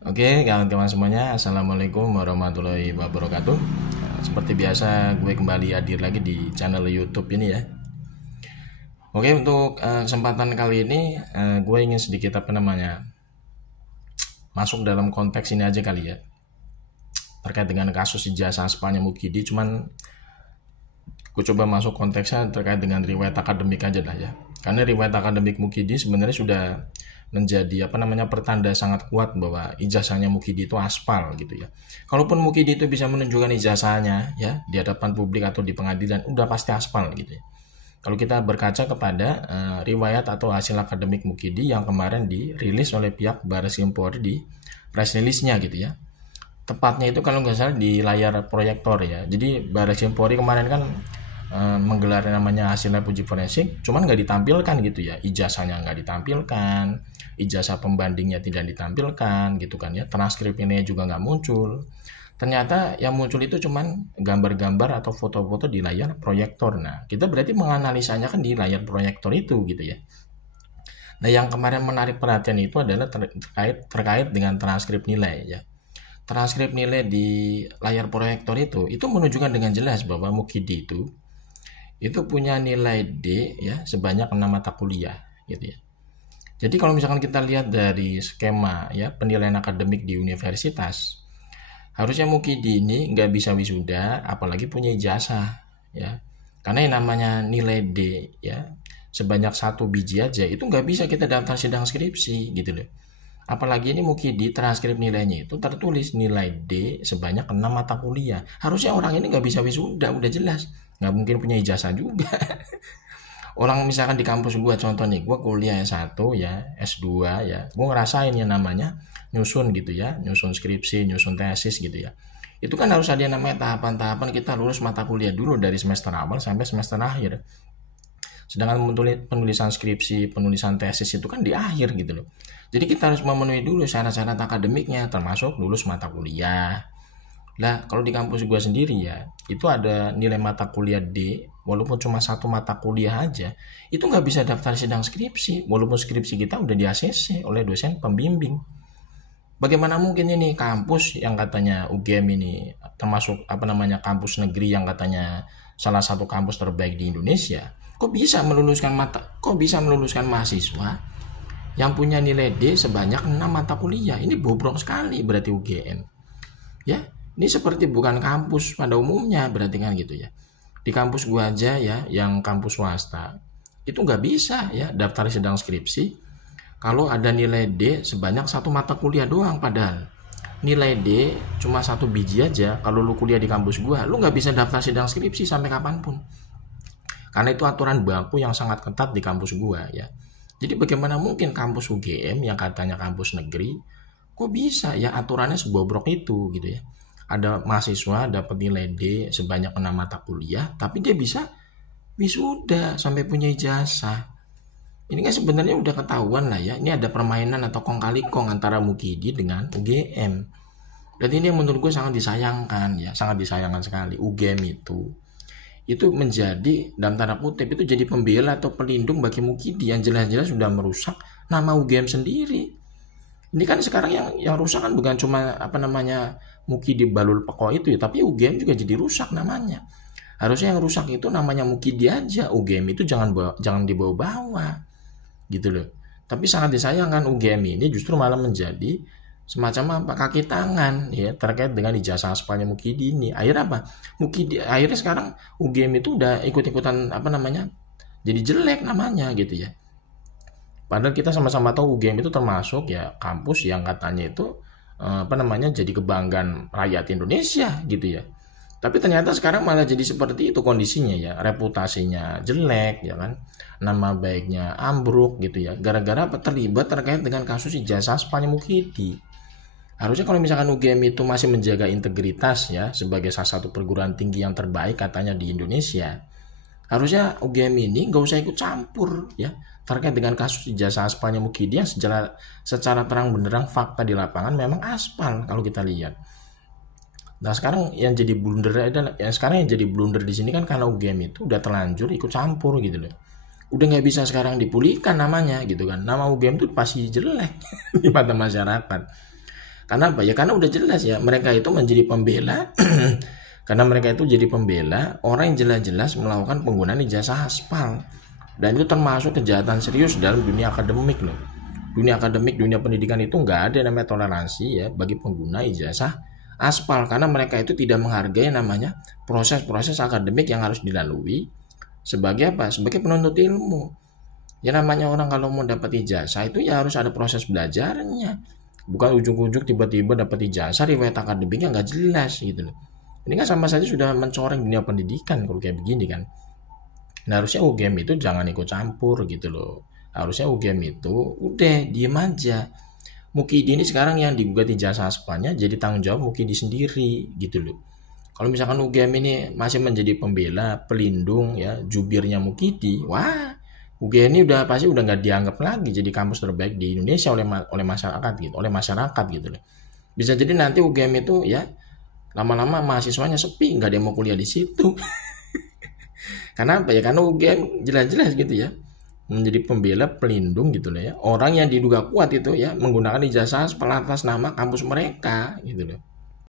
Oke, kawan-kawan semuanya, Assalamualaikum warahmatullahi wabarakatuh. Seperti biasa, gue kembali hadir lagi di channel YouTube ini ya. Oke, untuk kesempatan kali ini, gue ingin sedikit masuk dalam konteks ini aja kali ya, terkait dengan kasus ijazah aspalnya Mukidi. Cuman gue coba masuk konteksnya terkait dengan riwayat akademik aja lah ya. Karena riwayat akademik Mukidi sebenarnya sudah menjadi pertanda sangat kuat bahwa ijazahnya Mukidi itu aspal gitu ya. Kalaupun Mukidi itu bisa menunjukkan ijazahnya ya di hadapan publik atau di pengadilan, udah pasti aspal gitu ya. Kalau kita berkaca kepada riwayat atau hasil akademik Mukidi yang kemarin dirilis oleh pihak Baris Krim Polri di press release-nya gitu ya. Tepatnya itu kalau nggak salah di layar proyektor ya. Jadi Baris Krim Polri kemarin kan menggelar namanya hasil lab uji forensik, cuman nggak ditampilkan gitu ya, ijazahnya nggak ditampilkan, ijazah pembandingnya tidak ditampilkan gitu kan ya, transkrip ini juga nggak muncul. Ternyata yang muncul itu cuman gambar-gambar atau foto-foto di layar proyektor. Nah, kita berarti menganalisanya kan di layar proyektor itu gitu ya. Nah, yang kemarin menarik perhatian itu adalah terkait dengan transkrip nilai ya. Transkrip nilai di layar proyektor itu menunjukkan dengan jelas bahwa Mukidi itu punya nilai D ya sebanyak 6 mata kuliah gitu ya. Jadi kalau misalkan kita lihat dari skema ya penilaian akademik di universitas, harusnya Mukidi ini nggak bisa wisuda apalagi punya ijazah ya. Karena yang namanya nilai D ya sebanyak 1 biji aja itu nggak bisa kita daftar sidang skripsi gitu loh. Apalagi ini Mukidi transkrip nilainya itu tertulis nilai D sebanyak 6 mata kuliah. Harusnya orang ini nggak bisa wisuda, udah jelas. Nggak mungkin punya ijazah juga. Orang misalkan di kampus gue contoh nih, gue kuliah S1 ya, S2 ya, gue ngerasain yang namanya nyusun gitu ya, nyusun skripsi, nyusun tesis gitu ya. Itu kan harus ada yang namanya tahapan-tahapan kita lulus mata kuliah dulu dari semester awal sampai semester akhir. Sedangkan penulisan skripsi, penulisan tesis itu kan di akhir gitu loh. Jadi kita harus memenuhi dulu syarat-syarat akademiknya, termasuk lulus mata kuliah. Lah, kalau di kampus gue sendiri ya, itu ada nilai mata kuliah D, walaupun cuma 1 mata kuliah aja, itu nggak bisa daftar sidang skripsi, walaupun skripsi kita udah di ACC oleh dosen pembimbing. Bagaimana mungkin ini kampus yang katanya UGM ini termasuk kampus negeri yang katanya salah satu kampus terbaik di Indonesia, kok bisa meluluskan mahasiswa yang punya nilai D sebanyak 6 mata kuliah? Ini bobrok sekali berarti UGM. Ya, ini seperti bukan kampus pada umumnya berarti kan gitu ya. Di kampus gua aja ya, yang kampus swasta, itu nggak bisa ya daftar sidang skripsi kalau ada nilai D sebanyak 1 mata kuliah doang. Padahal nilai D cuma 1 biji aja. Kalau lu kuliah di kampus gua, lu nggak bisa daftar sidang skripsi sampai kapanpun. Karena itu aturan baku yang sangat ketat di kampus gua ya. Jadi bagaimana mungkin kampus UGM yang katanya kampus negeri, kok bisa ya aturannya sebobrok itu gitu ya. Ada mahasiswa dapat nilai D sebanyak 6 mata kuliah, tapi dia bisa wisuda sampai punya ijazah. Ini kan sebenarnya udah ketahuan lah ya, ini ada permainan atau kong kali kong antara Mukidi dengan UGM. Dan ini yang menurut gue sangat disayangkan ya, sangat disayangkan sekali. UGM itu menjadi dalam tanda kutip itu jadi pembela atau pelindung bagi Mukidi yang jelas-jelas sudah merusak nama UGM sendiri. Ini kan sekarang yang rusak kan bukan cuma Mukidi Balul Peko itu ya, tapi UGM juga jadi rusak namanya. Harusnya yang rusak itu namanya Mukidi aja, UGM itu jangan dibawa-bawa gitu loh. Tapi sangat disayangkan UGM ini justru malah menjadi semacam kaki tangan ya terkait dengan ijazah aspalnya Mukidi ini. Akhirnya sekarang UGM itu udah ikut-ikutan jadi jelek namanya gitu ya. Padahal kita sama-sama tahu UGM itu termasuk ya kampus yang katanya itu jadi kebanggaan rakyat Indonesia gitu ya. Tapi ternyata sekarang malah jadi seperti itu kondisinya ya, reputasinya jelek ya kan, nama baiknya ambruk gitu ya, gara-gara terlibat terkait dengan kasus ijazah aspalnya Mukidi. Harusnya kalau misalkan UGM itu masih menjaga integritas ya sebagai salah satu perguruan tinggi yang terbaik katanya di Indonesia, harusnya UGM ini nggak usah ikut campur ya terkait dengan kasus ijazah aspalnya Mukidi yang secara terang benderang fakta di lapangan memang aspal kalau kita lihat. Nah sekarang yang jadi blunder di sini kan karena UGM itu udah terlanjur ikut campur gitu loh. Udah nggak bisa sekarang dipulihkan namanya gitu kan. Nama UGM itu pasti jelek di mata masyarakat. Karena apa? Ya karena udah jelas ya, mereka itu menjadi pembela karena mereka itu jadi pembela orang yang jelas-jelas melakukan penggunaan ijazah aspal. Dan itu termasuk kejahatan serius dalam dunia akademik loh. Dunia akademik, dunia pendidikan itu nggak ada namanya toleransi ya bagi pengguna ijazah aspal, karena mereka itu tidak menghargai namanya proses-proses akademik yang harus dilalui sebagai apa? Sebagai penuntut ilmu. Ya namanya orang kalau mau dapat ijazah itu ya harus ada proses belajarnya. Bukan ujung-ujung tiba-tiba dapat ijazah riwayat akademiknya nggak jelas gitu loh. Ini kan sama saja sudah mencoreng dunia pendidikan kalau kayak begini kan. Nah harusnya UGM itu jangan ikut campur gitu loh. Harusnya UGM itu udah diem aja. Mukidi ini sekarang yang digugat ijazah aspalnya jadi tanggung jawab Mukidi sendiri gitu loh. Kalau misalkan UGM ini masih menjadi pembela, pelindung ya, jubirnya Mukidi, wah UGM ini udah pasti udah nggak dianggap lagi jadi kampus terbaik di Indonesia oleh masyarakat gitu, oleh masyarakat gitu loh. Bisa jadi nanti UGM itu ya lama-lama mahasiswanya sepi, nggak ada yang mau kuliah di situ. Karena apa ya? Karena UGM jelas-jelas gitu ya menjadi pembela pelindung gitu loh ya. Orang yang diduga kuat itu ya menggunakan ijazah atas nama kampus mereka gitu loh.